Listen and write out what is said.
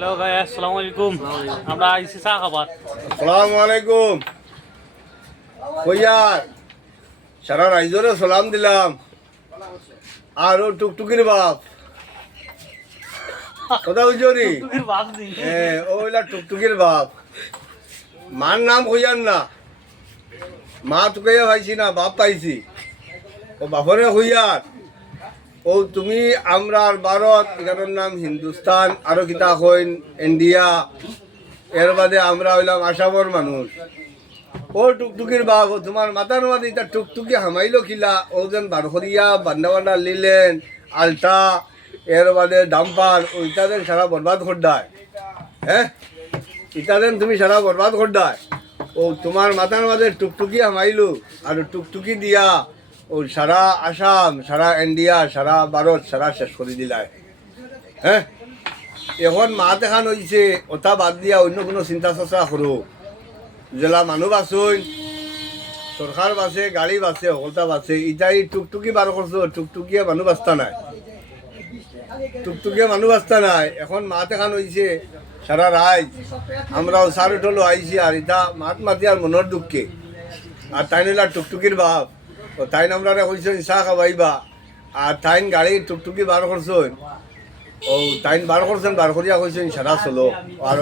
Hello ভাই, আসসালামু আলাইকুম। আমরা আইসি চা খাবার। আসসালামু আলাইকুম। কইয়ার সারা রাইজরে সালাম দিলাম। আর ও টুকটুকির বাপ কথা বুঝলি? টুকটুকির বাপজি। হ্যাঁ, ওইলা টুকটুকির বাপ। মার নাম কইয়ার না, মা তোকে পাইছি না, বাপ পাইছি। ও বাপরে হইয়ার ও তুমি আমরার ভারত এখানের নাম হিন্দুস্তান, আরো কিতা হইন ইন্ডিয়া, এর বাদে আমরা হইলাম আসামর মানুষ। ও টুকটুকির বাপ, ও তোমার মাথার মাঝে এটা টুকটুকি হামাইলো কিলা, ও যেন বারখরিয়া বান্ডা বান্ডা লিলেন আলটা, এর বাদে ডাম্পার, ও ইটাদের সারা বরবাদ করদায়। হ্যাঁ, ইটাদের তুমি সারা বরবাদ করদায়। ও তোমার মাথার মাঝে টুকটুকি হামাইলো, আর টুকটুকি দিয়া ও সারা আসাম, সারা ইন্ডিয়া, সারা ভারত সারা শেষ করে দিলায়। হ্যাঁ, এখন মা দেখান হয়েছে, ওটা বাদ দিয়া অন্য কোনো চিন্তা চর্চা করো। জেলা মানুষ বাঁচুন, সরকার বাঁচে, গাড়ি বাঁচে, সকলটা বাঁচে। ইটাই টুকটুকি বার করছো, টুকটুকিয়ে মানুষ বাঁচতা নাই, টুকটুকিয়ে মানুষ বাঁচতা নাই। এখন মা দেখান হয়েছে সারা রাত, আমরাও সার উঠলো আইছি, আর ইটা মাত মাতি আর মনের দুঃখে। আর তাই নিলা টুকটুকির বাপ, ও তাই আমরা কইছেন চা খাবাইবা, আর তাইন গাড়ি টুকটুকি বার করছেন, ও তাইন বার করছেন, বার করিয়া কইছেন সারা চলো। আর